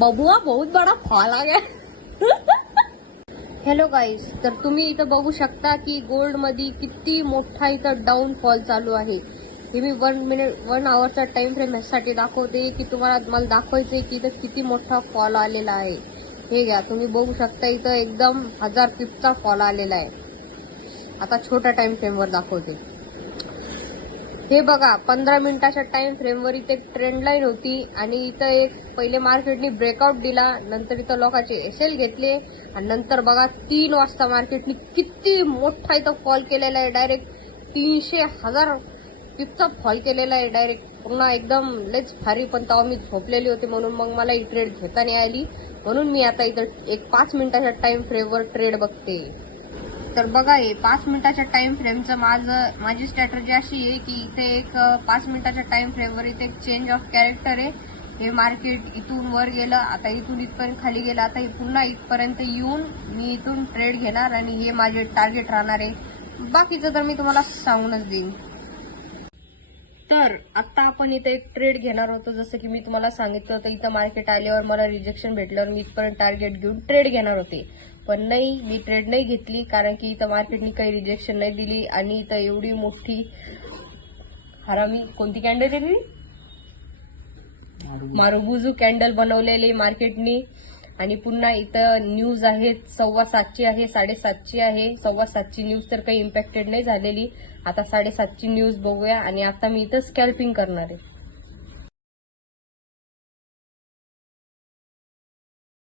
बबुआ बहुत बड़ा फॉल आ गया. हॅलो गाईज, तर तुम्ही इथं बघू शकता की गोल्ड मध्ये किती मोठा इथं डाऊनफॉल चालू आहे. हे मी 1 आवरचा टाइम फ्रेम ह्यासाठी दाखवते की तुम्हाला मला दाखवायचंय की इथं किती मोठा फॉल आलेला आहे. हे घ्या, तुम्ही बघू शकता इथं एकदम 1000 पिपचा फॉल आलेला आहे. आता छोट्या टाइम फ्रेमवर दाखवते. हे बघा, 15 मिनिटाच्या टाइम फ्रेमवर इथे एक ट्रेंड लाईन होती आणि इथं एक पहिले मार्केटने ब्रेकआउट दिला, नंतर इथं लोकांचे एसएल घेतले आणि नंतर बघा 3 वाजता मार्केटने किती मोठा इथं फॉल केलेला आहे. डायरेक्ट 300,000 पिपचा फॉल केलेला आहे डायरेक्ट. पुन्हा एकदम लयच भारी. पण तेव्हा मी झोपलेली होते म्हणून मग मला ही ट्रेड घेता नाही आली. म्हणून मी आता इथं एक 5 मिनिटाच्या टाइम फ्रेमवर ट्रेड बघते. तर बघा, हे 5 मिनिटाच्या टाइम फ्रेमचं माझी स्ट्रॅटेजी अशी आहे की इथे एक 5 मिनिटाच्या टाइम फ्रेमवर इथे एक चेंज ऑफ कॅरेक्टर आहे. हे मार्केट इथून वर गेलं, आता इथून इथपर्यंत खाली गेलं, आता हे पुन्हा इथपर्यंत येऊन मी इथून ट्रेड घेणार आणि हे माझे टार्गेट राहणार आहे. बाकीचं तर मी तुम्हाला सांगूनच देईन. तर आता आपण इथे एक ट्रेड घेणार होतो. जसं की मी तुम्हाला सांगितलं होतं, इथं मार्केट आल्यावर मला रिजेक्शन भेटल्यावर मी इथपर्यंत टार्गेट घेऊन ट्रेड घेणार होते. पण नाही, मी ट्रेड नाही घेतली कारण की इथं मार्केटनी काही रिजेक्शन नाही दिली आणि इथं एवढी मोठी हरामी कोणती कॅन्डल दिली, मारुबुजू कॅन्डल बनवलेली मार्केटनी. आणि पुन्हा इथं न्यूज आहे 7:15ची आहे, 7:30ची आहे. 7:15ची न्यूज तर काही इम्पॅक्टेड नाही झालेली. आता 7:30ची न्यूज बघूया आणि आता मी इथं स्कॅल्पिंग करणार आहे.